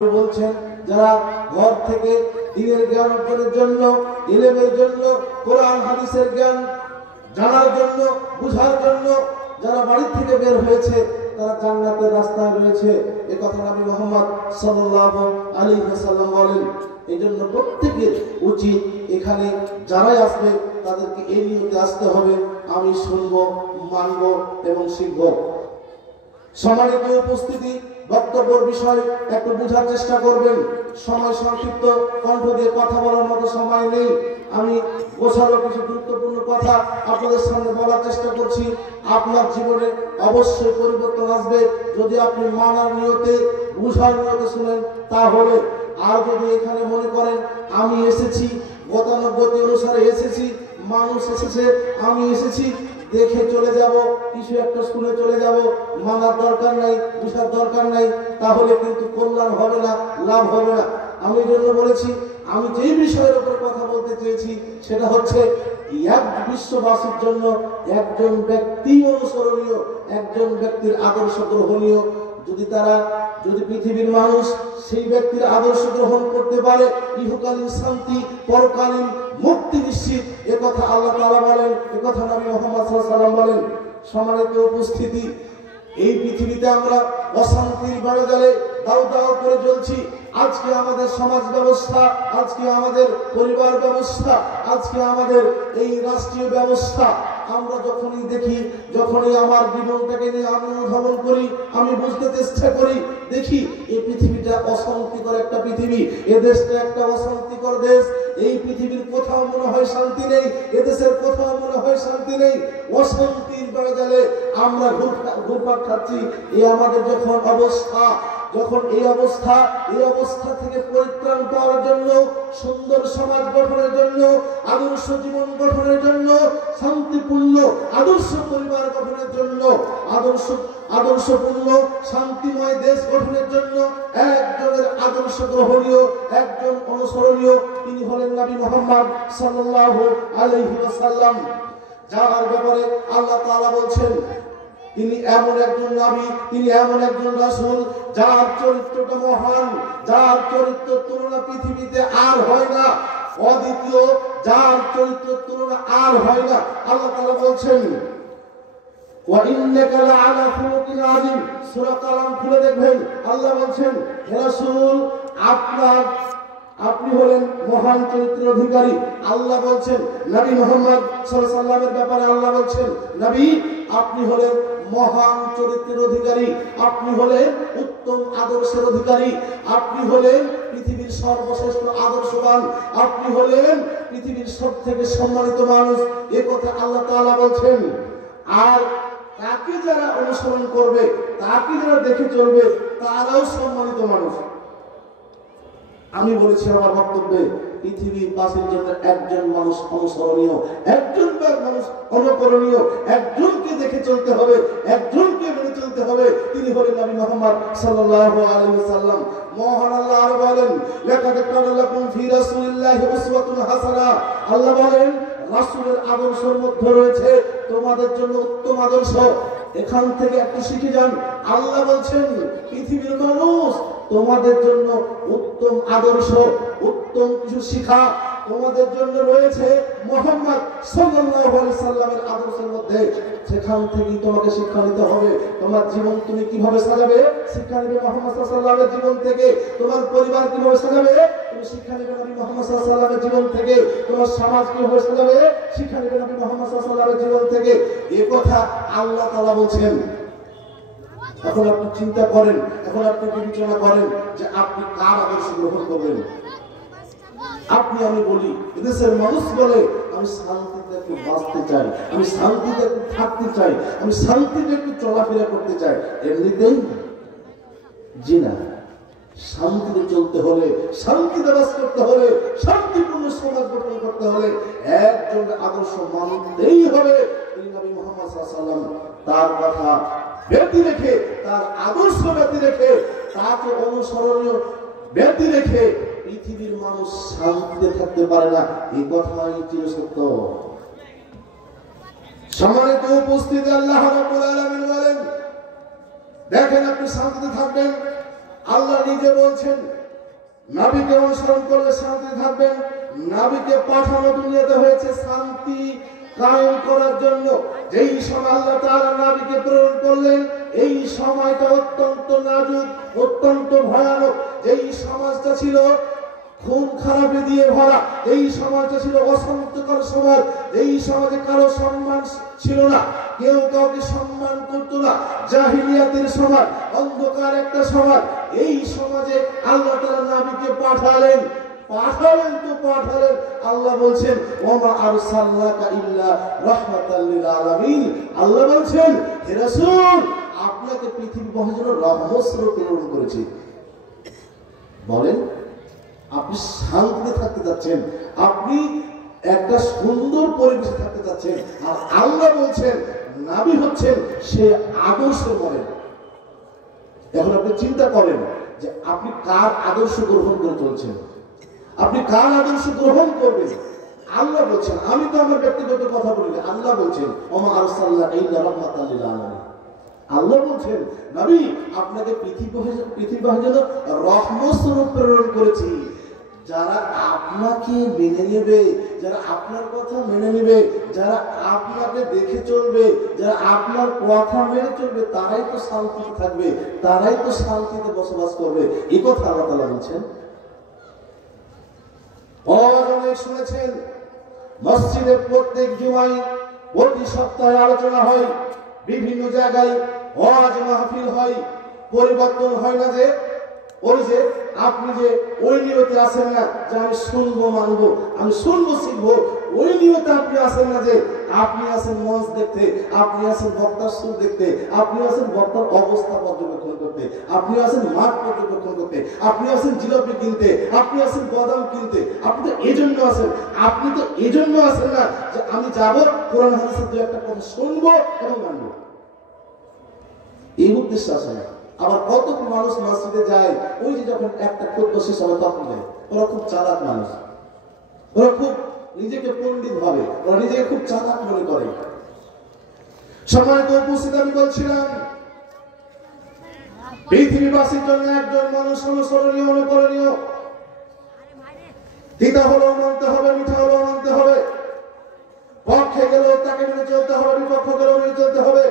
বলছেন যারা ঘর থেকে দ্বীনের জ্ঞান অর্জনের জন্য, ইলমের জন্য, কোরআন হাদিসের জ্ঞান জানার জন্য, বুঝার জন্য যারা বাড়ি থেকে বের হয়েছে তারা জান্নাতের রাস্তায় রয়েছে, এ কথা নবী মুহাম্মদ সাল্লাল্লাহু আলাইহি ওয়াসাল্লাম বলেন। এই জন্য প্রত্যেকের উচিত এখানে যারাই আসবে তাদেরকে এই নিয়তে আসতে হবে, আমি শুনবো, মানবো এবং শিখবো। সম্মানিত উপস্থিতি, বক্তব্যের বিষয় একটু বোঝার চেষ্টা করবেন। সময় সংক্ষিপ্ত, কণ্ঠ দিয়ে কথা বলার মতো সময় নেই। আমি গোছালো কিছু গুরুত্বপূর্ণ কথা আপনাদের সামনে বলার চেষ্টা করছি। আপনার জীবনে অবশ্যই পরিবর্তন আসবে যদি আপনি মানার নিয়তে, বুঝার নিয়তে শুনেন, তাহলে। আর যদি এখানে মনে করেন আমি এসেছি গতানুগতিক অনুসারে এসেছি, মানুষ এসেছে, আমি এসেছি দেখে চলে যাব, কিছু একটা শুনে চলে যাব, মানার দরকার নাই, বুঝার দরকার নাই, তাহলে কিন্তু কল্যাণ হবে না, লাভ হবে না। আমি এই জন্য বলেছি, আমি যেই বিষয়ের উপর কথা বলতে চেয়েছি সেটা হচ্ছে এক বিশ্ববাসীর জন্য একজন ব্যক্তি অনুসরণীয়, একজন ব্যক্তির আদর্শ গ্রহণীয়। যদি পৃথিবীর মানুষ সেই ব্যক্তির আদর্শ গ্রহণ করতে পারে, ইহকালীন শান্তি, পরকালীন মুক্তি নিশ্চিত, এ কথা আল্লাহ তাআলা বলেন, এ কথা নবী মুহাম্মদ সাল্লাল্লাহু আলাইহি ওয়াসাল্লাম বলেন। সম্মানিত উপস্থিতি, এই পৃথিবীতে আমরা অশান্তির বাড়াজালে দাউ দাউ করে জ্বলছি। আজকে আমাদের সমাজ ব্যবস্থা, আজকে আমাদের পরিবার ব্যবস্থা, আজকে আমাদের এই রাষ্ট্রীয় ব্যবস্থা, আমরা যখনই দেখি, যখনই আমার জীবনটাকে নিয়ে আমি অনুধাবন করি, আমি বুঝতে চেষ্টা করি, দেখি এই পৃথিবীটা অশান্তিকর একটা পৃথিবী, এ দেশটা একটা অশান্তিকর দেশ। এই পৃথিবীর কোথাও মনে হয় শান্তি নেই, এদেশের কোথাও মনে হয় শান্তি নেই। অশান্তির বাড়াজালে আমরা ঘুরপাক খাচ্ছি। এই আমাদের যখন অবস্থা, যখন এই অবস্থা থেকে পরিত্রাণ পাওয়ার জন্য, সুন্দর সমাজ গঠনের জন্য, আদর্শ জীবন গঠনের জন্য, শান্তিপূর্ণ আদর্শ পরিবার গঠনের জন্য, আদর্শপূর্ণ শান্তিময় দেশ গঠনের জন্য একজনের আদর্শ গ্রহণীয়, একজন অনুসরণীয়, তিনি হলেন নবী মুহাম্মদ সাল্লাল্লাহু আলাইহি ওয়াসাল্লাম, যার ব্যাপারে আল্লাহ তাআলা বলছেন তিনি এমন একজন নবী, তিনি এমন একজন রাসূল যার চরিত্রটা মহান, যার চরিত্রের তুলনা পৃথিবীতে আর হয় না, অদ্বিতীয়, যার চরিত্রের তুলনা আর হয় না। আল্লাহ তাআলা বলছেন ওয়া ইন্নাকা লাআলা খুলুকিন আযীম, সূরা কালাম খুলে দেখবেন, আল্লাহ বলছেন হে রাসূল আপনি হলেন মহান চরিত্রের অধিকারী। আল্লাহ বলছেন নবী মুহাম্মদ সাল্লাল্লাহু আলাইহি ওয়াসাল্লামের ব্যাপারে আল্লাহ বলছেন, নবী আপনি হলেন মহান চরিত্রের অধিকারী, আপনি হলেন উত্তম আদর্শের অধিকারী, আপনি হলেন পৃথিবীর সর্বশ্রেষ্ঠ আদর্শবান, আপনি হলেন পৃথিবীর সবথেকে সম্মানিত মানুষ, এ কথা আল্লাহ তাআলা বলছেন। আর তাকে যারা অনুসরণ করবে, তাকে যারা দেখে চলবে, তারাও সম্মানিত মানুষ। আমি বলেছি আমার বক্তব্যে, পৃথিবীর বাসীর জন্য একজন মানুষ অনুসরণীয়, একজন মানুষ অনুকরণীয়, একজনকে দেখে চলতে হবে, একজনকে মেনে চলতে হবে, তিনি হলেন নবী মুহাম্মদ সাল্লাল্লাহু আলাইহি ওয়াসাল্লাম। মহান আল্লাহ আরো বলেন লাকাদ কানা লাকুম ফি রাসূলিল্লাহি উসওয়াতুন হাসানাহ, আল্লাহ বলেন রাসূলের আদর্শের মধ্যে রয়েছে তোমাদের জন্য উত্তম আদর্শ। এখান থেকে একটু শিখে যান। আল্লাহ বলছেন পৃথিবীর মানুষ তোমাদের জন্য উত্তম আদর্শ, উত্তম কিছু শিক্ষা তোমাদের জন্য রয়েছে মুহাম্মদ সাল্লাল্লাহু আলাইহি সাল্লামের আদর্শের মধ্যে। সেখান থেকেই তোমাকে শিক্ষা নিতে হবে। তোমার জীবন তুমি কিভাবে সাজাবে, শিক্ষা নেবে মুহাম্মদ সাল্লাল্লাহু আলাইহি সাল্লামের জীবন থেকে। তোমার পরিবার কিভাবে সাজাবে, তুমি শিক্ষা নেবে নবী মুহাম্মদ সাল্লাল্লাহু আলাইহি সাল্লামের জীবন থেকে। তোমার সমাজ কিভাবে সাজাবে, শিক্ষা নেবে নবী মুহাম্মদ সাল্লাল্লাহু আলাইহি সাল্লামের জীবন থেকে। এই কথা আল্লাহ তাআলা বলছেন। এখন আপনি চিন্তা করেন, এখন আপনি বিবেচনা করেন যে আপনি কার আদর্শ গ্রহণ করবেন। আমি বলি, এদেশের মানুষ বলে আমি শান্তিতে একটু বাঁচতে চাই, আমি শান্তিতে একটু থাকতে চাই, আমি শান্তিতে একটু চলাফেরা করতে চাই, এমনিতেই জি না। শান্তিতে চলতে হলে, শান্তিতে বাস করতে হলে, শান্তিপূর্ণ সমাজ গঠন করতে হলে একজন আদর্শ মানতেই হবে। নবী মুহাম্মদ সাল্লাল্লাহু আলাইহি ওয়াসাল্লাম তার কথা ব্যতি রেখে, তার আদর্শ ব্যতি রেখে, তাকে অনুসরণীয় ব্যতি রেখে পৃথিবীর মানুষ শান্তিতে থাকতে পারে না, এই কথাই চিরসত্য। সম্মানিত উপস্থিতি, আল্লাহ রাব্বুল আলামিন বলেন দেখেন আপনি শান্তিতে থাকবেন, আল্লাহ নিজে বলছেন নবীকে অনুসরণ করলে শান্তি থাকবেন। নবীকে পাঠানো দুনিয়াতে হয়েছে শান্তি কায়েম করার জন্য। যেই সময় আল্লাহ তাআলা নবীকে প্রেরণ করলেন, এই সময়টা অত্যন্ত নাজুক, অত্যন্ত ভয়ানক। যেই সমাজটা ছিল খুন খারাপি দিয়ে ভরা, এই সমাজটা ছিল অশান্তিকর সমাজ। এই সমাজে কারো সম্মান ছিল না, কেউ কাউকে সম্মান করতো না, জাহিলিয়াতের সমাজ, অন্ধকার একটা সমাজ। এই সমাজে আল্লাহ তাআলা নবীকে পাঠালেন। আল্লাহ বলছেন ওমা আরসালনাকা ইল্লা রাহমাতাল লিল আলামিন। আল্লাহ বলছেন হে রাসূল, আপনাকে পৃথিবীর জন্য রহমত স্বরূপ প্রেরণ করেছি। বলেন, আপনি শান্তিতে থাকতে যাচ্ছেন, আপনি একটা সুন্দর পরিবেশে থাকতে যাচ্ছেন, আর আল্লাহ বলছেন নবী হচ্ছেন সে আদর্শের মডেল। এখন আপনি চিন্তা করেন যে আপনি কার আদর্শ গ্রহণ করে চলছেন, আপনি কার আদর্শ গ্রহণ করবেন। আল্লাহ বলছেন, আমি তো আমার ব্যক্তিগত কথা বলি না, আল্লাহ বলছেন ওমা আরসালনাকা ইল্লা রাহমাতাল লিল আলামিন। আল্লাহ বলছেন নবী, আপনাকে পৃথিবীর জন্য রহমত স্বরূপ প্রেরণ করেছি। যারা আপনাকে মেনে নেবে, যারা আপনার কথা মেনে নেবে, যারা আপনাকে দেখে চলবে, যারা আপনার কথা মেনে চলবে, তারাই তো শান্তিতে থাকবে, তারাই তো শান্তিতে বসবাস করবে। এই কথা আল্লাহ তাআলা বলছেন। অনেক শুনেছেন মসজিদে প্রত্যেক জুমায় প্রতি সপ্তাহে আলোচনা হয়, বিভিন্ন জায়গায় ওয়াজ মাহফিল হয়, পরিবর্তন হয় না যে ওই যে আপনি যে ওই নিয়তে আসেন না যে আমি শুনবো মানবো, আমি শুনবো শিখবো, ওই নিয়তে আপনি আসেন না যে আপনি আসেন মঞ্চ দেখতে, আপনি আসেন বক্তার সুর দেখতে, আপনি আসেন বক্তার অবস্থা পর্যবেক্ষণ করতে, আপনি আসেন মাঠ পর্যবেক্ষণ করতে, আপনি আসেন জিলাপি কিনতে, আপনি আসেন বাদাম কিনতে। আপনি তো এই জন্য আসেন, আপনি তো এই জন্য আসেন না যে আমি যাবো কোরআন হাদিসের দু একটা কথা শুনবো এবং মানবো, এই উদ্দেশ্যে আসে না। আবার কত মানুষ মসজিদে যায় ওই যে যখন একটা খুতবা শেষ হবে তখন যায়। ওরা খুব চালাক মানুষ, ওরা খুব নিজেকে পণ্ডিত ভাবে, ওরা নিজেকে খুব চালাক মনে করে। সম্মানিত উপস্থিত, আমি বলছিলাম পৃথিবীবাসীর জন্য একজন মানুষ অনুসরণীয়, অনুকরণীয়। তিতা হলেও মানতে হবে, মিঠা হলেও মানতে হবে, পক্ষে গেলেও তাকে মেনে চলতে হবে, বিপক্ষে গেলেও মেনে চলতে হবে।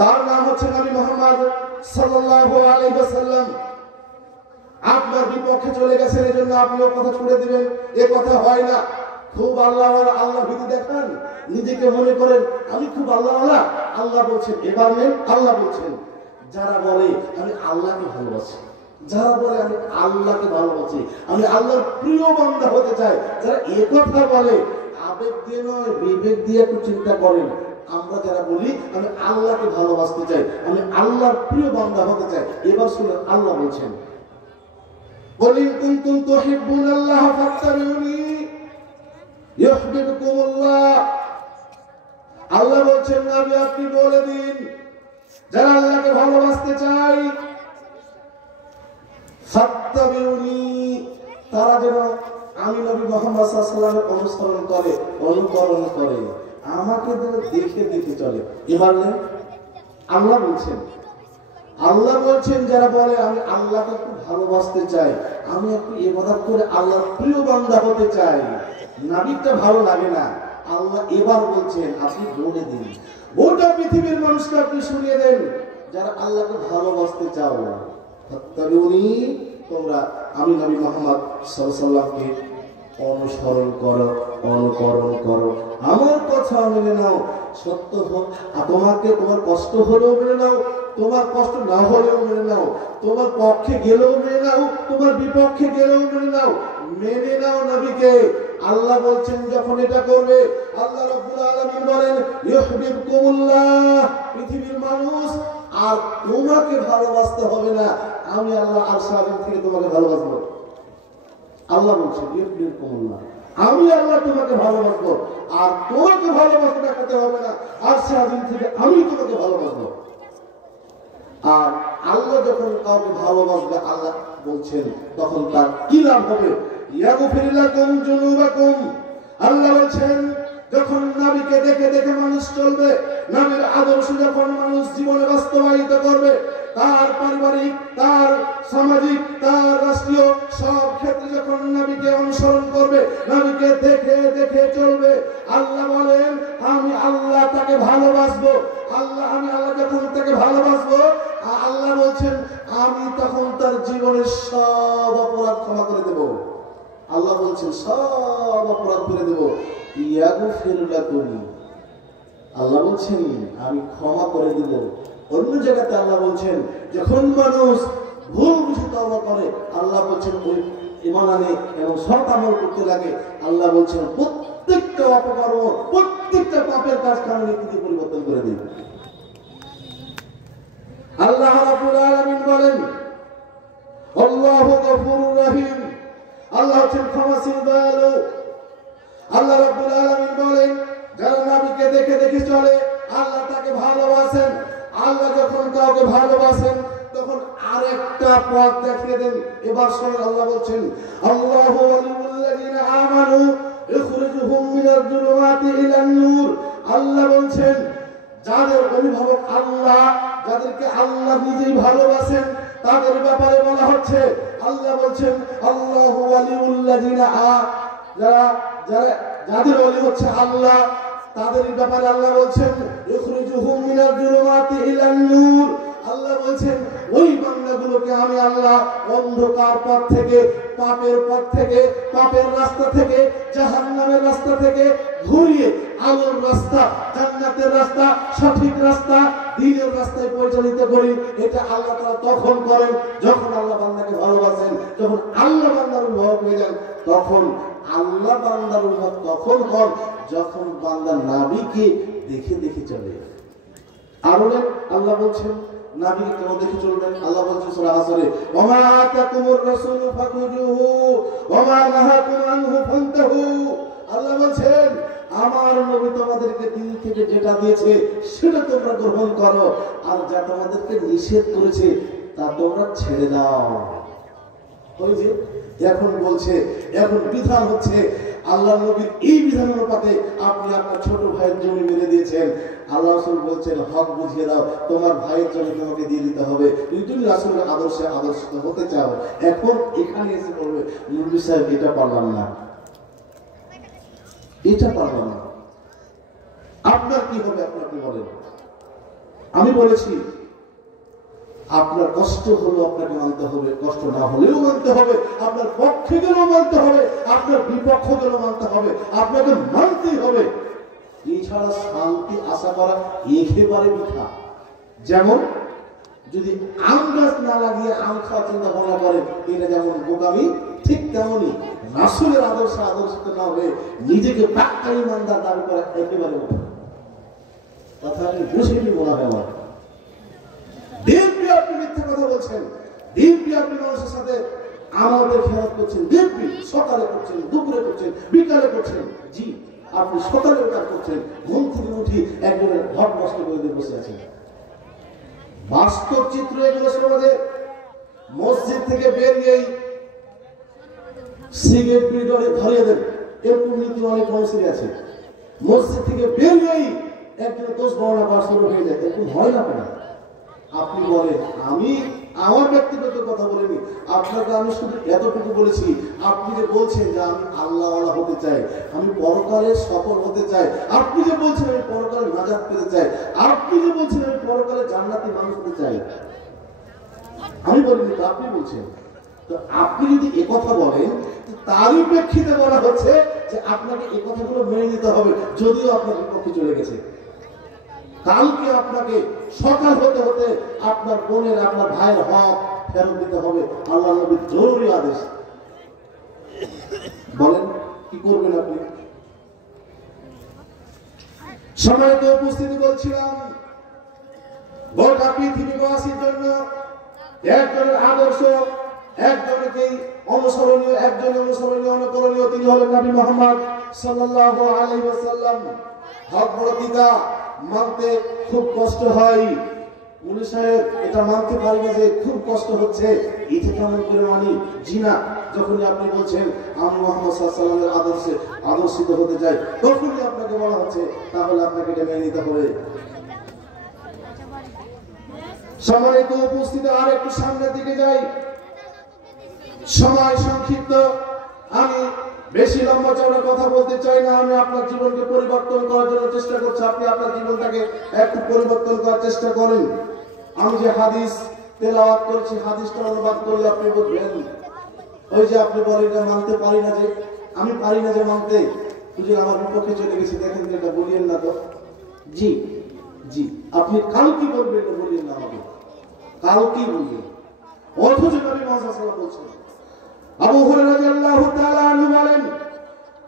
তার নাম হচ্ছে নবী মুহাম্মদ সাল্লাল্লাহু আলাইহি ওয়াসাল্লাম। আপনার বিপক্ষে চলে গেছেন এই জন্য আপনিও কথা ছুড়ে দিবেন, এ কথা হয় না। খুব আল্লাহ ভীতি দেখান, নিজেকে মনে করেন আমি খুব আল্লাহওয়ালা। আল্লাহ বলছেন এবার নেন, আল্লাহ বলছেন যারা বলে আমি আল্লাহকে ভালোবাসি, যারা বলে আমি আল্লাহকে ভালোবাসি, আমি আল্লাহর প্রিয় বান্দা হতে চাই, যারা এ কথা বলে আবেগ দিয়ে নয় বিবেক দিয়ে একটু চিন্তা করেন। আমরা যারা বলি আমি আল্লাহকে ভালোবাসতে চাই, আমি আল্লাহর প্রিয় বান্দা হতে চাই, এবার শুনুন আল্লাহ বলছেন কুল ইন কুনতুম তুহিব্বুনাল্লাহ ফাত্তাবিউনি ইউহিব্বুকুমুল্লাহ। আল্লাহ বলছেন নবী আপনি বলে দিন যারা আল্লাহকে ভালোবাসতে চায় ফাত্তাবিউনি, তারা যেন আমি নবী মুহাম্মদ সাল্লাল্লাহু আলাইহি ওয়াসাল্লামের অনুসরণ করে, অনুকরণ করে, আমাকে দেখে দেখে চলে। এবার আল্লাহ বলছেন যারা বলে আমি আল্লাহকে একটু ভালোবাসতে চাই, আমি একটু ইবাদত করে আল্লাহর প্রিয় বান্দা হতে চাই, নবীটা ভালো লাগে না। আল্লাহ এবার বলছেন আপনি বলে দিন, গোটা পৃথিবীর মানুষকে আপনি শুনিয়ে দেন যারা আল্লাহকে ভালোবাসতে চাও ফাত্তাবিউনি, তোমরা আমি নবী মুহাম্মদ সাল্লাল্লাহু আলাইহি ওয়াসাল্লামকে অনুসরণ করো, অনুকরণ করো, আমার কথা মেনে নাও। সত্য হোক তোমাকে, তোমার কষ্ট হলেও মেনে নাও, তোমার কষ্ট না হলেও মেনে নাও, তোমার পক্ষে গেলেও মেনে নাও, তোমার বিপক্ষে গেলেও মেনে নাও, মেনে নাও নবীকে। আল্লাহ বলছেন যখন এটা করবে, আল্লাহ রাব্বুল আলামিন বলেন ইউহিব্বুকুমুল্লাহ, পৃথিবীর মানুষ আর তোমাকে ভালোবাসতে হবে না, আমি আল্লাহ আরশ আজিম থেকে তোমাকে ভালোবাসবো। আল্লাহ বলছেন ইউহিব্বুকুমুল্লাহ, আমি আল্লাহ তোমাকে ভালোবাসবো, আর তোমাকে ভালোবাসতে দেখাতে হবে না, আরশ আজিম থেকে আমি তোমাকে ভালোবাসবো। আর আল্লাহ যখন কাউকে ভালোবাসবে আল্লাহ বলছেন তখন তার কি লাভ হবে? ইয়াগফির লাকুম যুনুবাকুম। আল্লাহ বলছেন যখন নবীকে দেখে দেখে মানুষ চলবে, নবীর আদর্শ যখন মানুষ জীবনে বাস্তবায়িত করবে, তার পারিবারিক, তার সামাজিক, তার রাষ্ট্রীয় সব ক্ষেত্রে যখন নবীকে অনুসরণ করবে, নবীকে দেখে দেখে চলবে, আল্লাহ বলেন আমি আল্লাহ তাকে ভালোবাসবো। আমি আল্লাহ যখন তাকে ভালোবাসবো, আল্লাহ বলছেন আমি তখন তার জীবনের সব অপরাধ ক্ষমা করে দেব। আল্লাহ বলছেন সব অপরাধ করে দেব। ইয়াগফির লাকুম, আল্লাহ বলছেন আমি ক্ষমা করে দেব। অন্য জায়গাতে আল্লাহ বলছেন যখন মানুষ ভুল বুঝে তওবা করে, আল্লাহ বলছেন ওই ঈমান আনে এবং সৎ আমল করতে লাগে, আল্লাহ বলছেন প্রত্যেকটা অপকর্ম, প্রত্যেকটা পাপের কাজ কারণে নীতি পরিবর্তন করে দেবে। আল্লাহ রাব্বুল আলামিন বলেন আল্লাহু গফুরুর রহিম, আল্লাহ হচ্ছেন ক্ষমাশীল দয়ালু। আল্লাহ রাব্বুল আলামিন বলেন যারা নবীকে দেখে দেখে চলে আল্লাহ তাকে ভালোবাসেন। আল্লাহ যখন কাউকে ভালোবাসেন তখন আরেকটা পথ দেখিয়ে দেন। এবার শুনুন, আল্লাহ বলছেন আল্লাহু ওয়ালিউল্লাযিনা আমানু ইখরিজুহুম মিনাজ যুলুমাতি ইলান নূর। আল্লাহ বলছেন যাদের অভিভাবক আল্লাহ, যাদেরকে আল্লাহ নিজেই ভালোবাসেন, তাদের ব্যাপারে বলা হচ্ছে, আল্লাহ বলছেন আল্লাহু ওয়ালিউল্লাযিনা যাদের ওলি হচ্ছে আল্লাহ, তাদের ব্যাপারে আল্লাহ বলছেন ইখরিজুহুম মিনাজ যুলুমাতি ইলান নূর। আল্লাহ বলছেন ওই বান্দাগুলোকে আমি আল্লাহ অন্ধকার পথ থেকে, পাপের পথ থেকে, পাপের রাস্তা থেকে, জাহান্নামের রাস্তা থেকে ঘুরিয়ে আলোর রাস্তা, জান্নাতের রাস্তা, সঠিক রাস্তা, দ্বীনের রাস্তায় পরিচালিত করি। এটা আল্লাহ তাআলা তখন করেন যখন আল্লাহ বান্দাকে ভালোবাসেন। যখন আল্লাহ বান্দার উম্মত হয়ে যান তখন আল্লাহ বান্দার উম্মত তখন হন যখন বান্দা নবীকে দেখে দেখে চলে। আর আল্লাহ বলছেন নবীকে কেন দেখে চলবেন? আল্লাহ বলছেন সূরা আসরে ওমা আতাকুমুর রাসূলু ফাকুজুহু ওমা নাহাকুম আনহু ফান্তাহু। আল্লাহ বলছেন আমার নবী তোমাদেরকে দিন থেকে যেটা দিয়েছে সেটা তোমরা গ্রহণ করো, আর যা তোমাদেরকে নিষেধ করেছে তা তোমরা ছেড়ে দাও। ওই যে এখন বলছে, এখন বিধান হচ্ছে আল্লাহ নবীর এই বিধান অনুপাতে আপনি আপনার ছোট ভাইয়ের জমি মেরে দিয়েছেন। আল্লাহ রাসূল বলছেন হক বুঝিয়ে দাও, তোমার ভাইয়ের জমি তোমাকে দিয়ে দিতে হবে। তুমি রাসূলের আদর্শে আদর্শিত হতে চাও, এখন এখানে এসে বলবে মুফতি সাহেব এটা পারলাম না, এটা পারলাম না। আপনার কি হবে? আপনাকে বলেন। আমি বলেছি আপনার কষ্ট হলেও আপনাকে মানতে হবে, কষ্ট না হলেও মানতে হবে, আপনার পক্ষে গেলেও মানতে হবে, আপনার বিপক্ষ গেলেও মানতে হবে, আপনাকে মানতেই হবে। এছাড়া শান্তি আশা করা একেবারে মিথ্যা। যেমন যদি আম গাছ না লাগিয়ে আম খাওয়ার চিন্তা ভাবনা করেন, এটা যেমন বোকামি, ঠিক তেমনই রাসূলের আদর্শে আদর্শিত না হয়ে নিজেকে পাক্কা ইমানদার দাবি করা একেবারে কথা আমি বুঝিনি মনে হয় আমার। দিব্যি আপনি মিথ্যা কথা বলছেন, দিব্যি আপনি মানুষের সাথে আমাদের খেয়াল করছেন, দিব্যি সকালে করছেন, দুপুরে করছেন, বিকালে করছেন। জি, আপনি সকালে কাজ করছেন, ঘুম থেকে উঠি একজনের ঘর নষ্ট করে দিয়ে বসে আছেন। বাস্তব চিত্র এগুলো সমাজে। মসজিদ থেকে বেরিয়েই সিগারেট বিড়ি ধরিয়ে দেন, এরকম নীতি অনেক মানুষের আছে। মসজিদ থেকে বেরিয়েই একজনের দোষ বর্ণনা করা শুরু হয়ে যায়, এরকম হয় না কেন? আপনি বলেন, আমি আমার ব্যক্তিগত কথা বলিনি, আপনাকে আমি শুধু এতটুকু বলেছি, আপনি যে বলছেন যে আমি আল্লাহওয়ালা হতে চাই, আমি পরকালে সফল হতে চাই, আপনি যে বলছেন আমি পরকালে নাজাত পেতে চাই, আপনি যে বলছেন আমি পরকালে জান্নাতি মানুষ হতে চাই, আমি বলিনি তো, আপনি বলছেন। তো আপনি যদি একথা বলেন তারই প্রেক্ষিতে বলা হচ্ছে যে আপনাকে এই কথাগুলো মেনে নিতে হবে, যদিও আপনার বিপক্ষে চলে গেছে। কালকে আপনাকে সকাল হতে হতে আপনার বোনের, আপনার ভাইয়ের হক ফেরত দিতে হবে, আল্লাহ নবীর জরুরি আদেশ। বলেন কি করবেন আপনি? সময়ত উপস্থিতি বলছিলাম, গোটা পৃথিবীবাসীর জন্য একজনের আদর্শ, একজনকেই অনুসরণীয়, একজনের অনুসরণীয় অনুকরণীয়, তিনি হলেন নবী মুহাম্মদ সাল্লাল্লাহু আলাইহি ওয়াসাল্লাম। হক বর্তিতা মানতে খুব কষ্ট হয়। মুনি সাহেব এটা মানতে পারি না যে খুব কষ্ট হচ্ছে, এটা কেমন করে মানি? জি না, যখনই আপনি বলছেন আমি মুহাম্মদ সাল্লাল্লাহু আলাইহি ওয়াসাল্লামের আদর্শে আদর্শিত হতে চাই, তখনই আপনাকে বলা হচ্ছে তাহলে আপনাকে এটা মেনে নিতে হবে। সম্মানিত উপস্থিতি, আর একটু সামনের দিকে যাই, সময় সংক্ষিপ্ত, আমি বেশি লম্বা চওড়া কথা বলতে চাই না। আমি আপনার জীবনকে পরিবর্তন করার জন্য চেষ্টা করছি, আপনি আপনার জীবনটাকে একটু পরিবর্তন করার চেষ্টা করেন। আমি যে হাদিস তেলাওয়াত করছি, হাদিসটা অনুবাদ করলে আপনি বুঝবেন। ওই যে আপনি বলেন এটা মানতে পারি না, যে আমি পারি না যে মানতে, তুই আমার বিপক্ষে চলে গেছি, দেখেন এটা বলিয়েন না তো। জি জি, আপনি কাল কি বলবেন এটা বলিয়েন না আমাকে, কাল কি বলবেন, অথচ নবী মুহাম্মদ সাল্লাল্লাহু আলাইহি ওয়াসাল্লাম বলছেন। আবু হুরায়রা রাদিয়াল্লাহু তাআলা আনহু বলেন,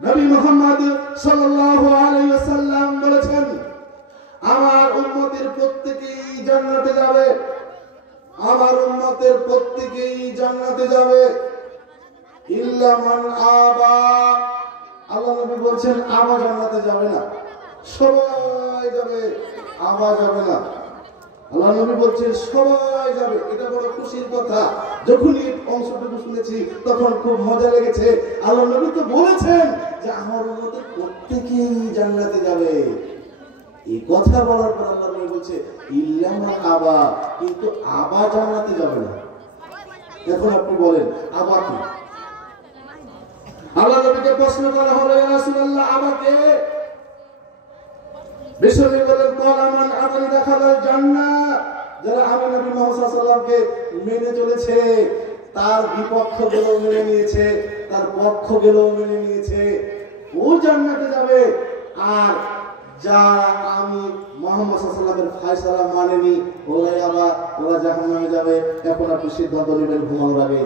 নবী মুহাম্মদ সাল্লাল্লাহু আলাইহি ওয়াসাল্লাম বলেছেন, আমার উম্মতের প্রত্যেকেই জান্নাতে যাবে, আমার উম্মতের প্রত্যেকেই জান্নাতে যাবে, ইল্লা মান আবা। আল্লাহ নবী বলছেন আবা জান্নাতে যাবে না, সবাই যাবে, আবা যাবে না। আল্লাহ নবী বলছেন সবাই যাবে। এটা বড় খুশির কথা। যখন এই অংশটুকু শুনেছি তখন খুব মজা লেগেছে। আল্লাহ নবী তো বলেছেন যে আমার উম্মতের প্রত্যেকেই জান্নাতে যাবে। এই কথা বলার পর আল্লাহ নবী বলছে ইল্লা মান আবা, কিন্তু আবা জান্নাতে যাবে না। এখন আপনি বলেন আবা কি? আল্লাহ নবীকে প্রশ্ন করা হলো, ইয়া রাসূলুল্লাহ আবা কে? বিশ্বনবী বলেন ক্বালা মান আতানি দাখালাল জান্নাহ। যারা আমি নবী মুহাম্মদ সাল্লাল্লাহু আলাইহি ওয়াসাল্লামকে মেনে চলেছে, তার বিপক্ষগুলো মেনে নিয়েছে, তার পক্ষগুলো মেনে নিয়েছে, ও জান্নাতে যাবে। আর যারা আমি মুহাম্মদ সাল্লাল্লাহু আলাইহি ওয়াসাল্লামের ফয়সালা মানেনি, ওরা জাহান্নামে যাবে। এখন আপনি সিদ্ধান্ত নেবেন ঘুমানোর আগে,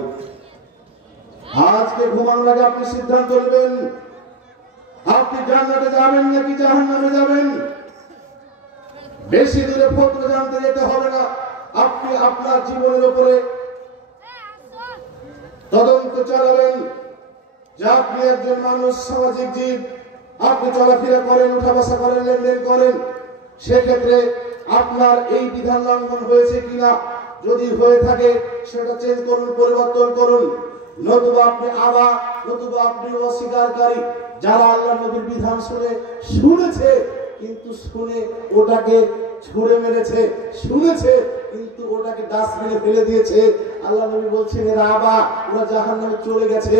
আজকে ঘুমানোর আগে আপনি সিদ্ধান্ত নেবেন আপনি জান্নাতে যাবেন নাকি জাহান্নামে যাবেন। বেশি দূরে ফতোয়া জানতে যেতে হবে না, আপনি আপনার জীবনের উপরে তদন্ত চালাবেন যে আপনি একজন মানুষ, সামাজিক জীব, আপনি চলাফেরা করেন, উঠা বসা করেন, লেনদেন করেন, সেক্ষেত্রে আপনার এই বিধান লঙ্ঘন হয়েছে কিনা। যদি হয়ে থাকে সেটা চেঞ্জ করুন, পরিবর্তন করুন, নতুবা আপনি আবা, নতুবা আপনি অস্বীকারী। যারা আল্লাহ নবীর বিধান শুনেছে কিন্তু শুনে ওটাকে ছুঁড়ে মেরেছে, শুনেছে কিন্তু ওটাকে ডাস্টবিনে ফেলে দিয়েছে, আল্লাহ নবী বলছেন এরা আবা, ওরা জাহান্নামে চলে গেছে।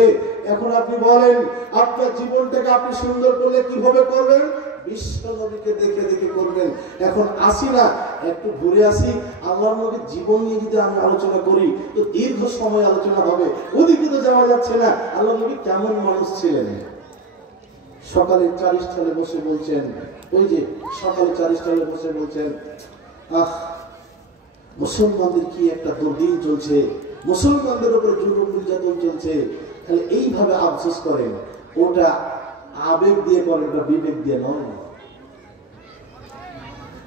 এখন আপনি বলেন আপনার জীবনটাকে আপনি সুন্দর করলে কিভাবে করবেন? বিশ্ব নবীকে দেখে দেখে করবেন। এখন আসি না, একটু ঘুরে আসি। আল্লাহ নবীর জীবন নিয়ে যদি আমি আলোচনা করি তো দীর্ঘ সময় আলোচনা হবে, ওদিকে তো যাওয়া যাচ্ছে না। আল্লাহ নবী কেমন মানুষ ছিলেন? সকালে ৪ স্থানে বসে বলছেন, ওই যে সকালে ৪ স্থানে বসে বলছেন, আহ মুসলমানদের কি একটা দুর্দিন চলছে, মুসলমানদের উপরে জুলুম নির্যাতন চলছে, তাহলে এইভাবে আফসোস করেন। ওটা আবেগ দিয়ে করেন, ওটা বিবেক দিয়ে নয়।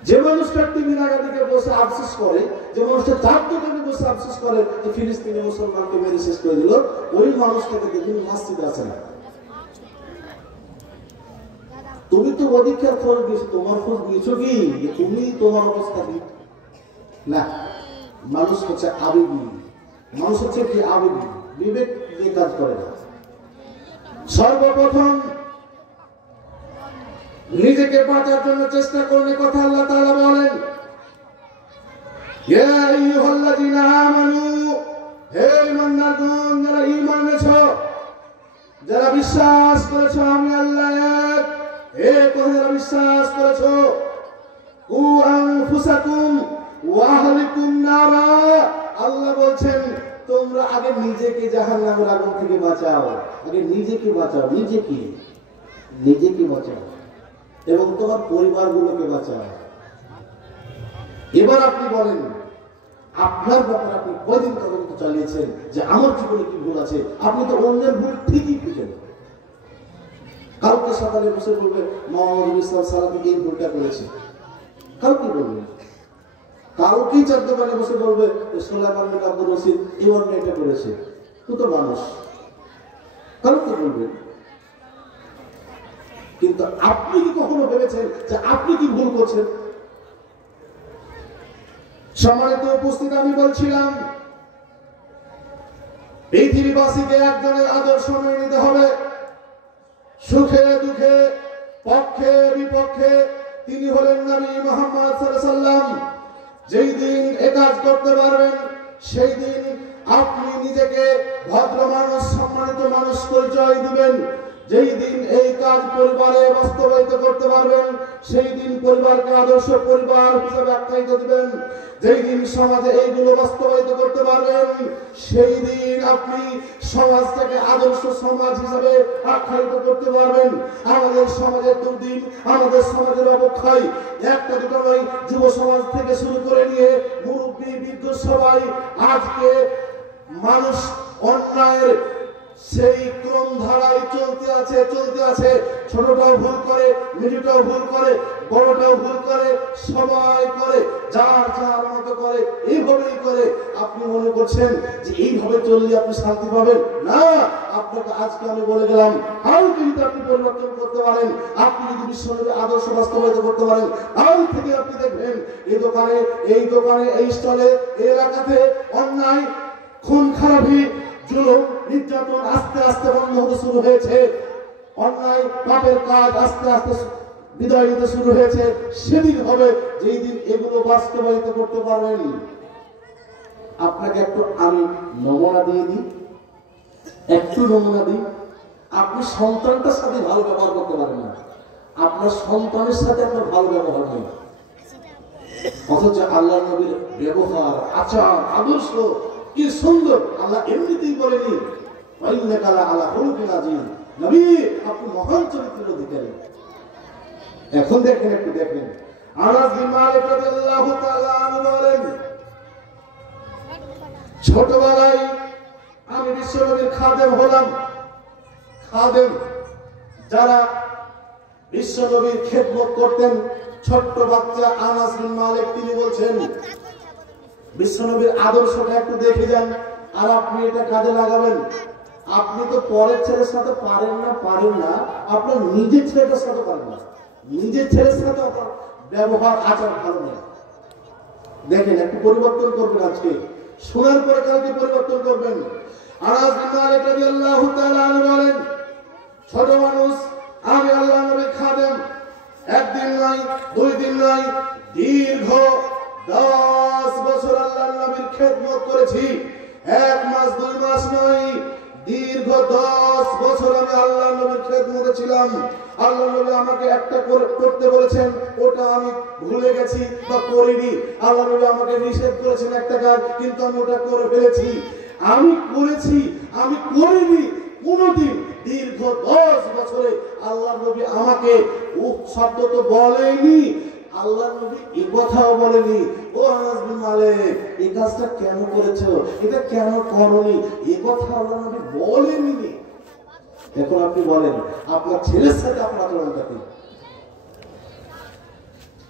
যে মানুষটা টিভির আগা দিকে বসে আফসোস করে, যে মানুষটা ৪ দোকানে বসে আফসোস করে যে ফিলিস্তিনি মুসলমানকে মেরে শেষ করে দিল, ওই মানুষটাকে দেখুন মসজিদে আছে না। তুমি তো অধিকার খোঁজ দিয়েছো, তোমার খোঁজ দিয়েছো কি তুমি তোমার অবস্থা কি? না, মানুষ হচ্ছে আবেগী, মানুষ হচ্ছে কি আবেগী, বিবেক দিয়ে কাজ করে না। সর্বপ্রথম নিজেকে বাঁচার জন্য চেষ্টা করলে কথা আল্লাহ তাআলা বলেন, ইয়া আইয়ুহাল্লাযীনা আমানু, হে ঈমানদারগণ, যারা ঈমান এনেছো, যারা বিশ্বাস করেছো আমি আল্লাহ এক, হে তোমরা যারা বিশ্বাস করেছো, কু আনফুসাকুম ওয়া আহলিকুম নারা, আল্লাহ বলছেন তোমরা আগে নিজেকে জাহান্নামের আগুন থেকে বাঁচাও। আগে নিজেকে বাঁচাও, নিজেকে বাঁচাও এবং তোমার পরিবারগুলোকে বাঁচাও। এবার আপনি বলেন আপনার ব্যাপারে আপনি কয়দিন তদন্ত চালিয়েছেন যে আমার জীবনে কি ভুল আছে? আপনি তো অন্যের ভুল ঠিকই খুঁজেন। কালকে সকালে বসে বলবে মোহাম্মদ ইসলাম সালাফি এই ভুলটা করেছে, কালকে বলবে, কালকেই ৪ দোকানে বসে বলবে সোলাইমান বিন আব্দুর রশিদ এই অন্যায়টা করেছে। তুই তো মানুষ, কালকে বলবে। কিন্তু আপনি কি কখনো ভেবেছেন যে আপনি কি ভুল করছেন? সম্মানিত উপস্থিত, আমি বলছিলাম পৃথিবীবাসীকে একজনের আদর্শ মেনে নিতে হবে। সুখে দুঃখে, পক্ষে বিপক্ষে তিনি হলেন নবী মুহাম্মদ সাল্লাল্লাহু আলাইহি ওয়াসাল্লাম। যেই দিন এ কাজ করতে পারবেন সেই দিন আপনি নিজেকে ভদ্র মানুষ, সম্মানিত মানুষ পরিচয় দিবেন। যেই দিন এই কাজ পরিবারে বাস্তবায়িত করতে পারবেন সেই দিন পরিবারকে আদর্শ পরিবার হিসেবে আখ্যায়িত দিবেন। যেই দিন সমাজে এইগুলো বাস্তবায়িত করতে পারবেন সেই দিন আপনি সমাজটাকে আদর্শ সমাজ হিসেবে আখ্যায়িত করতে পারবেন। আমাদের সমাজের দুর্দিন, আমাদের সমাজের অবক্ষয় একটা দুটো নয়, যুব সমাজ থেকে শুরু করে নিয়ে মুরব্বী বৃদ্ধ সবাই আজকে মানুষ অন্যায়ের সেই ক্রম ধারায় চলতে আছে। ছোটটাও ভুল করে, মেজটাও ভুল করে, বড়টাও ভুল করে, সবাই করে, যার মতো করে, এইভাবেই করে। আপনি মনে করছেন যে এইভাবে চললে আপনি শান্তি পাবেন? না, আপনাকে আজকে আমি বলে গেলাম, কালকে যদি আপনি পরিবর্তন করতে পারেন, আপনি যদি বিশ্বনবীর আদর্শ বাস্তবায়িত করতে পারেন, কাল থেকে আপনি দেখবেন এই দোকানে, এই স্টলে, এই এলাকাতে অন্যায়, খুন খারাপি, জুলুম, নির্যাতন আস্তে আস্তে বন্ধ হতে শুরু হয়েছে। অন্যায় পাপের কাজ আস্তে আস্তে বিদায় নিতে শুরু হয়েছে। সেদিন হবে যেই দিন এগুলো বাস্তবায়িত করতে পারবেন। আপনাকে একটু আমি নমুনা দিয়ে দিই, আপনি সন্তানটার সাথে ভালো ব্যবহার করতে পারেন না, আপনার সন্তানের সাথে আপনার ভালো ব্যবহার নেই, অথচ আল্লাহ নবীর ব্যবহার, আচার, আদর্শ কি সুন্দর। আল্লাহ এমনিতেই বলেনি নবী আপনি মহান চরিত্রের অধিকারী। এখন একটু দেখেন আনাস বিন মালিক রাদিয়াল্লাহু তাআলা আনহু বলেন, ছোটবেলায় আমি বিশ্বনবীর খাদেম হলাম। খাদেম যারা বিশ্বনবীর খেদমত করতেন, ছোট্ট বাচ্চা আনাস বিন মালিক তিনি বলছেন বিশ্বনবীর আদর্শটা একটু দেখে যান আর আপনি এটা কাজে লাগাবেন। আপনি তো পরের ছেলের সাথে পারেন না, আপনার নিজের ছেলেটার সাথে পারেন না, নিজের ছেলের সাথে আপনার ব্যবহার আচার ভালো নেই। দেখেন একটু পরিবর্তন করবেন, আজকে শোনার পরে কালকে পরিবর্তন করবেন। আনাস বিন মালিক রাদিয়াল্লাহু তাআলা আনহু বলেন, ছোট মানুষ আমি আল্লাহর নবীর খাদেম, একদিন নয়, দুই দিন নয়, দীর্ঘ 10 বছর আল্লাহর নবীর খেদমত করেছি। 1 মাস 2 মাস নয়, দীর্ঘ 10 বছর আমি আল্লাহর নবীর খেদমতে ছিলাম। আল্লাহর নবী আমাকে একটা করতে বলেছেন, ওটা আমি ভুলে গেছি বা করিনি। আল্লাহর নবী আমাকে নিষেধ করেছেন একটা কাজ, কিন্তু আমি ওটা করে ফেলেছি। আমি করিনি কোনদিন। দীর্ঘ 10 বছরে আল্লাহর নবী আমাকে শব্দ তো বলেনি, আল্লাহর নবী এই কথাও বলেনি, ও আনাস বিন মালিক এই কাজটা কেন করেছো, এটা কেন করনি, এই কথা আল্লাহর নবী বলেনি। এখন আপনি বলেন আপনার ছেলের সাথে আপনার আচরণটা কি?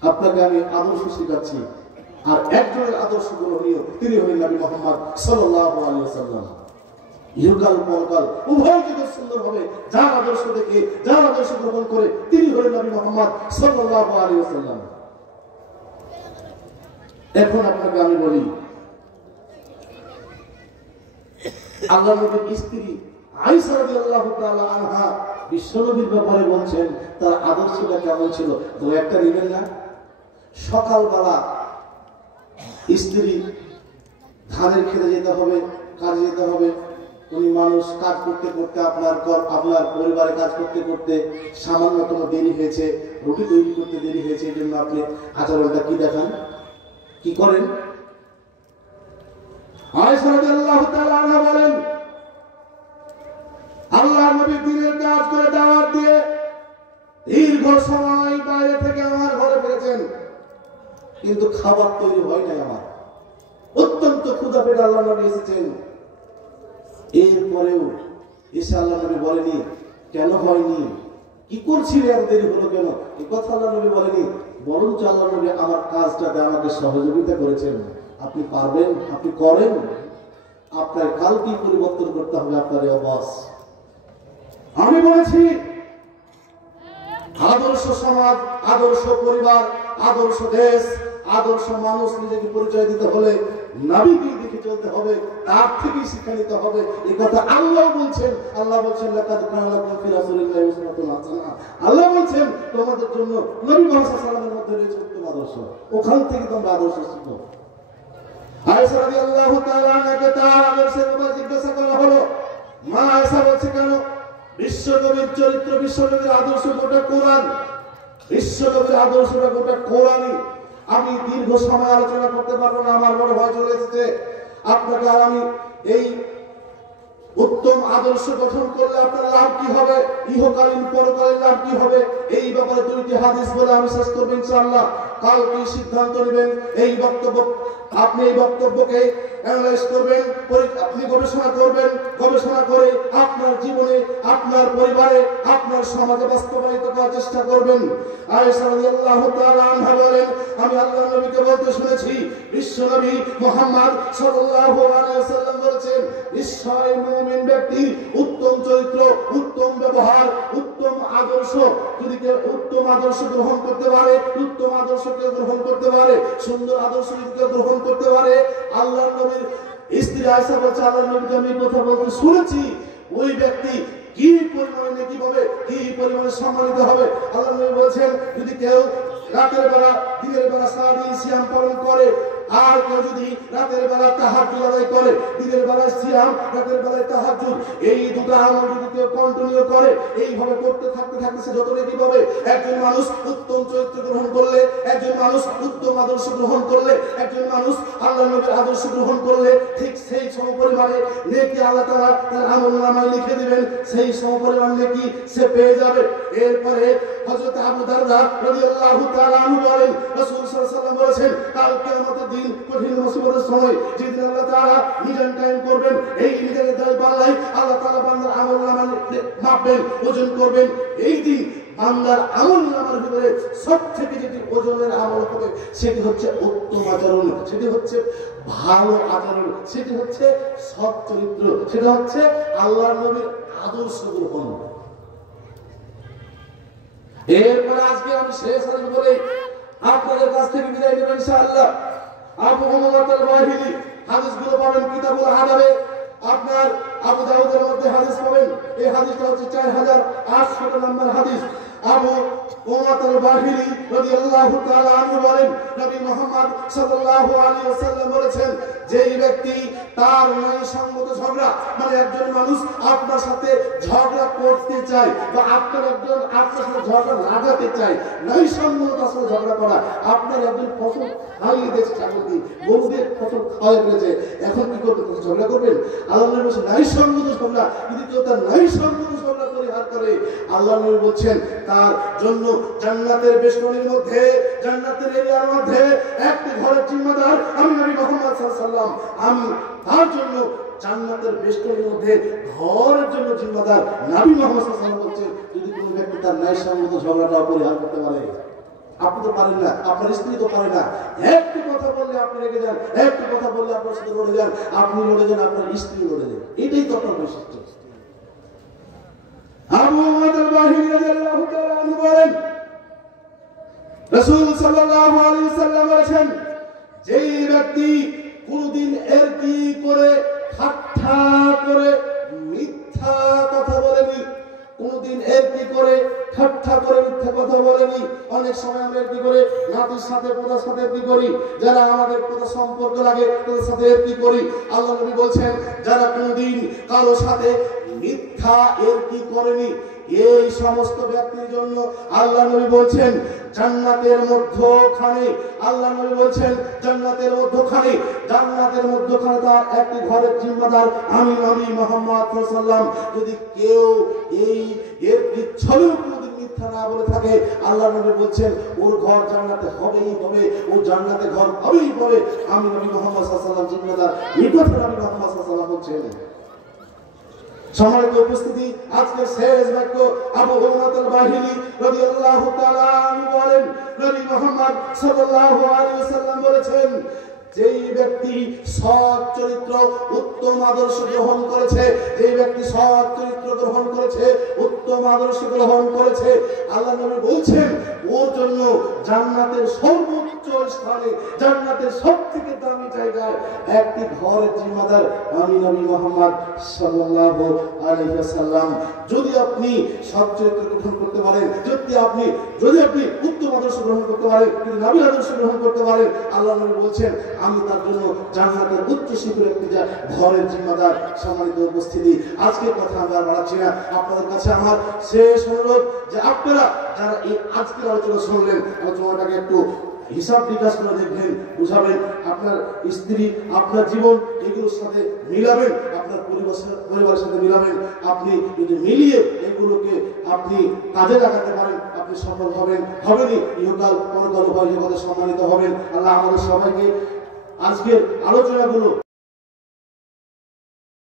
আপনাকে আমি আদর্শ শেখাচ্ছি, আর একজনের আদর্শ গ্রহণীয়, তিনি হলেন নবী মুহাম্মদ সাল্লাল্লাহু আলাইহি ওয়াসাল্লাম। ইহকাল পরকাল উভয় দিকে সুন্দর হবে যার আদর্শ দেখে, যার আদর্শ গ্রহণ করে, তিনি হলেন নবী মুহাম্মদ সাল্লাল্লাহু আলাইহি ওয়াসাল্লাম। এখন আপনাকে আমি বলি, আল্লাহর নবীর স্ত্রী আয়েশা রাদিয়াল্লাহু তাআলা আনহা বিশ্বনবীর ব্যাপারে বলছেন তার আদর্শটা কেমন ছিল, তো একটা দিবেন না? সকালবেলা স্ত্রী ধানের খেতে যেতে হবে, কাজে যেতে হবে, উনি মানুষ কাজ করতে করতে আপনার পরিবারে কাজ করতে করতে সামান্যতম দেরি হয়েছে, রুটি তৈরি করতে দেরি হয়েছে, এই জন্য আপনি আচরণটা কি দেখান, কি করেন? আয়েশা রাদিয়াল্লাহু তাআলা আনহা বলেন, আল্লাহর নবী দিনের কাজ করে দাওয়াত দিয়ে দীর্ঘ সময় বাইরে থেকে আমার ঘরে ফিরেছেন, কিন্তু খাবার তৈরি হয় নাই। আমার অত্যন্ত ক্ষুধা পেটে আল্লাহর নবী এসেছেন। এরপরেও এসে আল্লাহর নবী বলেনি কেন হয়নি, কি করছিলেন, এত দেরি হলো কেন, এই কথা আল্লাহর নবী বলেনি, বরঞ্চ আল্লাহর নবী আমার কাজটাতে আমাকে সহযোগিতা করেছেন। আপনি পারবেন, আপনি করেন, আপনার কালকে পরিবর্তন করতে হবে আপনার এই অভ্যাস। আমি বলেছি আদর্শ সমাজ, আদর্শ পরিবার, আদর্শ দেশ, আদর্শ মানুষ নিজেকে পরিচয় দিতে হলে নবীকে দেখে চলতে হবে, তার থেকেই শিক্ষা নিতে হবে। এই কথা আল্লাহ বলছেন। আল্লাহ বলছেন লাকাদ কানা লাকুম ফি রাসূলিল্লাহি উসওয়াতুন হাসানাহ। আল্লাহ বলছেন তোমাদের জন্য নবী মুহাম্মদ সাল্লাল্লাহু আলাইহি ওয়াসাল্লামের মধ্যে রয়েছে উত্তম আদর্শ, ওখান থেকে তোমরা আদর্শ শিখো। আয়েশা রাদিয়াল্লাহু তাআলা আনহাকে তার আদর্শের ব্যাপারে জিজ্ঞাসা করা হলো। মা আয়েশা বলছে কেন? বিশ্বনবীর চরিত্র, বিশ্বনবীর আদর্শ গোটা কোরআন, বিশ্বনবীর আদর্শটা গোটা কোরআনই। আমি দীর্ঘ সময় আলোচনা করতে পারবো না, আমার বড় ভয় চলে এসেছে। আপনাকে আর আমি এই উত্তম আদর্শ গঠন করলে আপনার লাভ কি হবে, ইহকালীন পরকালীন লাভ কি হবে, এই ব্যাপারে দুইটি হাদিস বলে আমি শেষ করবো ইনশাআল্লাহ। কালকে সিদ্ধান্ত নেবেন। এই বক্তব্য আপনি এই বক্তব্যকে অ্যানালাইজ করবেন, আপনি গবেষণা করবেন, গবেষণা করে আপনার জীবনে, আপনার পরিবারে, আপনার সমাজে বাস্তবায়িত করার চেষ্টা করবেন। আয়েশা রাদিয়াল্লাহু তাআলা আনহা বলেন, আমি আল্লাহর নবীকে বলতে শুনেছি, বিশ্বনবী মুহাম্মদ সাল্লাল্লাহু আলাইহি ওয়াসাল্লাম বলেছেন, নিশ্চয় মুমিন ব্যক্তি উত্তম চরিত্র, উত্তম ব্যবহার, উত্তম আদর্শ, যদি কেউ উত্তম আদর্শ গ্রহণ করতে পারে, উত্তম আদর্শকে গ্রহণ করতে পারে, সুন্দর আদর্শ যদি কেউ গ্রহণ করতে পারে, আল্লাহর নবীর স্ত্রী আয়েশা বলছে, আল্লাহর নবীকে আমি কথা বলতে শুনেছি, ওই ব্যক্তি কি পরিমাণে নেকি হবে, কি পরিমাণে সম্মানিত হবে। আল্লাহর নবী বলছেন, যদি কেউ রাতের বেলা দিনের বেলা সারাদিন সিয়াম পালন করে, আর কেউ যদি রাতের বেলা তাহাজ্জুদ আদায় করে, দিনের বেলায় সিয়াম, রাতের বেলায় তাহাজ্জুদ, এই দুটো আমল যদি কেউ কন্টিনিউ করে, এইভাবে করতে থাকতে থাকতে সে যত নেকি পাবে। একজন মানুষ উত্তম চরিত্র গ্রহণ করলে, একজন মানুষ উত্তম আদর্শ গ্রহণ করলে, একজন মানুষ আল্লাহর নবীর আদর্শ গ্রহণ করলে, ঠিক সেই সমপরিমাণে নেকি আল্লাহ তাআলা তার আমলনামায় লিখে দিবেন, সেই সমপরিমাণ নেকি সে পেয়ে যাবে। এরপরে হযরত আবু দারদা রাদিয়াল্লাহু তাআলা আনহু বলেন, রাসূল সাল্লাল্লাহু আলাইহি ওয়াসাল্লাম বলেছেন, কাল কিয়ামতের দিন, কঠিন মুসিবতের সময়, যেদিন আল্লাহ তাআলা মিজান কায়েম করবেন, এই মিজানের পাল্লায় আল্লাহ তাআলা বান্দার আমলনামা মাপবেন, ওজন করবেন। এই দিন বান্দার আমলনামার ভিতরে সবথেকে যেটি ওজনের আমল হবে, সেটি হচ্ছে উত্তম আচরণ, সেটি হচ্ছে ভালো আচরণ, সেটি হচ্ছে সৎ চরিত্র, সেটা হচ্ছে আল্লাহর নবীর আদর্শ গ্রহণ। এরপরে আজকে আমি শেষ হাদিস বলে আপনাদের কাছ থেকে বিদায় নেব ইনশাআল্লাহ। আবু উমামা আল-বাহিলি হাদিসগুলো পাবেন কিতাবুল আদাবে, আপনার আবু দাউদের মধ্যে হাদিস পাবেন। এই হাদিসটা হচ্ছে 4800 নম্বর হাদিস। আবু উমামা আল-বাহিলি রাদিয়াল্লাহু তাআলা আনহু বলেন, নবী মুহাম্মদ সাল্লাল্লাহু আলাইহি ওয়াসাল্লাম বলেছেন, যেই ব্যক্তি তার ন্যায়সঙ্গত ঝগড়া, মানে একজন মানুষ আপনার সাথে ঝগড়া করতে চায় বা আপনার সাথে ঝগড়া লাগাতে চায়, ন্যায়সঙ্গত আসলে ঝগড়া করা, আপনার একজন ফসল হারিয়ে দিয়েছে, চাকরি গরুদের ফসল খাওয়া ফেলেছে, এখন কি করবেন? ঝগড়া করবেন? আল্লাহ নবী বলছেন ন্যায়সঙ্গত ঝগড়া, যদি কেউ তার ন্যায়সঙ্গত ঝগড়া পরিহার করে, আল্লাহ নবী বলছেন তার জন্য জান্নাতের বেষ্টনীর মধ্যে, জান্নাতের এরিয়ার মধ্যে একটি ঘরের জিম্মাদার আমি নবী মুহাম্মদ সাল্লাল্লাহু আলাইহি ওয়াসাল্লাম, আমি তার জন্য জান্নাতের বেষ্টনীর মধ্যে ঘরের জন্য জিম্মাদার নবী মুহাম্মদ সাল্লাল্লাহু আলাইহি ওয়াসাল্লাম বলছেন, যদি কোনো ব্যক্তি তার ন্যায়সঙ্গত ঝগড়াটা পরিহার করতে পারে। আপনি তো পারেন না, আপনার স্ত্রী তো পারে না, একটু কথা বললে আপনি রেগে যান, একটু কথা বললে আপনার সাথে লড়ে যান, আপনি লড়ে যান, আপনার স্ত্রী লড়ে যান, এটাই তো আপনার বৈশিষ্ট্য। আবু উমামা আল-বাহিলি রাদিয়াল্লাহু তাআলা আনহু বলেন, রাসূল সাল্লাল্লাহু আলাইহি ওয়াসাল্লাম বলেছেন, যেই ব্যক্তি কোনদিন এরকি করে, ঠাট্টা করে, মিথ্যা কথা বলেনি, কোনদিন এরকি করে, ঠাট্টা করে মিথ্যা কথা বলেনি। অনেক সময় আমরা এরকি করে নাতির সাথে, পোতার সাথে এরকি করি, যারা আমাদের পোতা সম্পর্ক লাগে তাদের সাথে এরকি করি। আল্লাহ নবী বলছেন, যারা কোনদিন কারো সাথে মিথ্যা এরকি করেনি, এই সমস্ত ব্যক্তির জন্য আল্লাহ নবী বলছেন জান্নাতের মধ্যখানে, আল্লাহ নবী বলছেন জান্নাতের মধ্যখানে, জান্নাতের মধ্যখানে তার একটি ঘরের জিম্মাদার আমি নবী মুহাম্মদ সাল্লাল্লাহু আলাইহি ওয়াসাল্লাম। যদি কেউ এই এর ইচ্ছাও কোনদিন মিথ্যা না বলে থাকে, আল্লাহ নবী বলছেন ওর ঘর জান্নাতে হবেই হবে, ও জান্নাতে ঘর হবেই হবে, আমি নবী মুহাম্মদ সাল্লাল্লাহু আলাইহি ওয়াসাল্লাম জিম্মাদার। এই কথা নবী মুহাম্মদ সাল্লাল্লাহু আলাইহি ওয়াসাল্লাম বলছেন। সম্মানিত উপস্থিতি, আজকে শেষ বাক্য আবু উমামা আল-বাহিলি রাদিয়াল্লাহু তাআলা আনহু বলেন, নবী মুহাম্মদ সাল্লাল্লাহু আলাইহি ওয়াসাল্লাম বলেছেন, যেই ব্যক্তি সৎ চরিত্র, উত্তম আদর্শ গ্রহণ করেছে, যেই ব্যক্তি সৎ চরিত্র গ্রহণ করেছে, উত্তম আদর্শ গ্রহণ করেছে, আল্লাহ নবী বলছেন ওর জন্য জান্নাতের সর্বোচ্চ উচ্চ স্থানে জান্নাতের সবথেকে দামি জায়গায় একটি ঘরের জিম্মাদার আমি নবী মুহাম্মদ সাল্লাল্লাহু আলাইহি ওয়াসাল্লাম। যদি আপনি সৎ চরিত্র গ্রহণ করতে পারেন, যদি আপনি উত্তম আদর্শ গ্রহণ করতে পারেন, কিন্তু নবীর আদর্শ গ্রহণ করতে পারেন, আল্লাহ নবী বলছেন আমি তার জন্য জান্নাতের উচ্চ শিখরে একটি ঘরের জিম্মাদার। সম্মানিত উপস্থিতি, আজকের কথা আমরা বাড়াচ্ছি না। আপনাদের কাছে আমার শেষ অনুরোধ যে আপনারা যারা এই আজকের আলোচনা শুনলেন, আলোচনাটাকে একটু হিসাব বিকাশ করে দেখবেন, বুঝাবেন, আপনার স্ত্রী, আপনার জীবন এগুলোর সাথে মিলাবেন, আপনার পরিবারের সাথে মিলাবেন। আপনি যদি মিলিয়ে এগুলোকে আপনি কাজে লাগাতে পারেন, আপনি সফল হবেনই, ইহকাল পরকাল উভয় জগতে সম্মানিত হবেন। আল্লাহ আমাদের সবাইকে আজকের আলোচনাগুলো